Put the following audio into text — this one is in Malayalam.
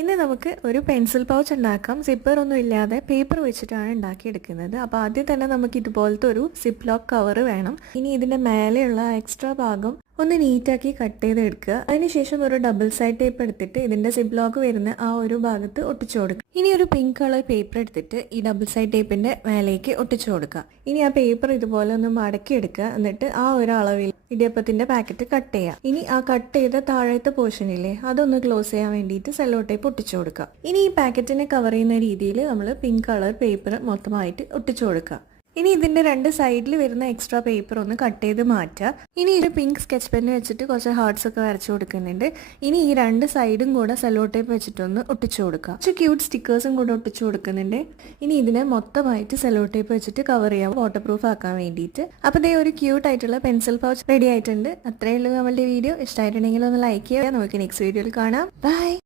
ഇന്ന് നമുക്ക് ഒരു പെൻസിൽ പൗച്ച് ഉണ്ടാക്കാം. സിപ്പർ ഒന്നും ഇല്ലാതെ പേപ്പർ വെച്ചിട്ടാണ് ഉണ്ടാക്കിയെടുക്കുന്നത്. അപ്പോൾ ആദ്യം തന്നെ നമുക്ക് ഇതുപോലത്തെ ഒരു സിപ്പ് ലോക്ക് കവർ വേണം. ഇനി ഇതിൻ്റെ മേലെയുള്ള എക്സ്ട്രാ ഭാഗം ഒന്ന് നീറ്റാക്കി കട്ട് ചെയ്തെടുക്കുക. അതിനുശേഷം ഒരു ഡബിൾ സൈഡ് ടേപ്പ് എടുത്തിട്ട് ഇതിൻ്റെ സിപ്പ് ലോക്ക് വരുന്ന ആ ഒരു ഭാഗത്ത് ഒട്ടിച്ചു കൊടുക്കുക. ഇനി ഒരു പിങ്ക് കളർ പേപ്പർ എടുത്തിട്ട് ഈ ഡബിൾ സൈഡ് ടേപ്പിൻ്റെ മേലേക്ക് ഒട്ടിച്ചു കൊടുക്കുക. ഇനി ആ പേപ്പർ ഇതുപോലെ ഒന്ന് മടക്കി എടുക്കുക. എന്നിട്ട് ആ ഒരു അളവിൽ ഇടിയപ്പത്തിന്റെ പാക്കറ്റ് കട്ട് ചെയ്യുക. ഇനി ആ കട്ട് ചെയ്ത താഴത്തെ പോർഷനില്ലേ അതൊന്ന് ക്ലോസ് ചെയ്യാൻ വേണ്ടിയിട്ട് സെല്ലോ ടേപ്പ് ഒട്ടിച്ചു കൊടുക്കുക. ഇനി ഈ പാക്കറ്റിനെ കവർ ചെയ്യുന്ന രീതിയിൽ നമ്മൾ പിങ്ക് കളർ പേപ്പർ മൊത്തമായിട്ട് ഒട്ടിച്ചു കൊടുക്കുക. ഇനി ഇതിന്റെ രണ്ട് സൈഡിൽ വരുന്ന എക്സ്ട്രാ പേപ്പർ ഒന്ന് കട്ട് ചെയ്ത് മാറ്റുക. ഇനി ഒരു പിങ്ക് സ്കെച്ച് പെന്ന് വെച്ചിട്ട് കുറച്ച് ഹാർട്ട്സ് ഒക്കെ വരച്ചു കൊടുക്കുന്നുണ്ട്. ഇനി ഈ രണ്ട് സൈഡും കൂടെ സെല്ലോ ടേപ്പ് വെച്ചിട്ടൊന്ന് ഒട്ടിച്ചു കൊടുക്കുക. കുറച്ച് ക്യൂട്ട് സ്റ്റിക്കേഴ്സും കൂടെ ഒട്ടിച്ചു കൊടുക്കുന്നുണ്ട്. ഇനി ഇതിനെ മൊത്തമായിട്ട് സെല്ലോ ടേപ്പ് വെച്ചിട്ട് കവർ ചെയ്യാം, വാട്ടർ പ്രൂഫ് ആക്കാൻ വേണ്ടിയിട്ട്. അപ്പോൾ ഇതേ ഒരു ക്യൂട്ട് ആയിട്ടുള്ള പെൻസിൽ പൗച്ച് റെഡി ആയിട്ടുണ്ട്. അത്രയേ ഉള്ളൂ നമ്മളുടെ വീഡിയോ. ഇഷ്ടമായിട്ടുണ്ടെങ്കിൽ ഒന്ന് ലൈക്ക് ചെയ്യുക. നമുക്ക് നെക്സ്റ്റ് വീഡിയോയിൽ കാണാം. ബൈ.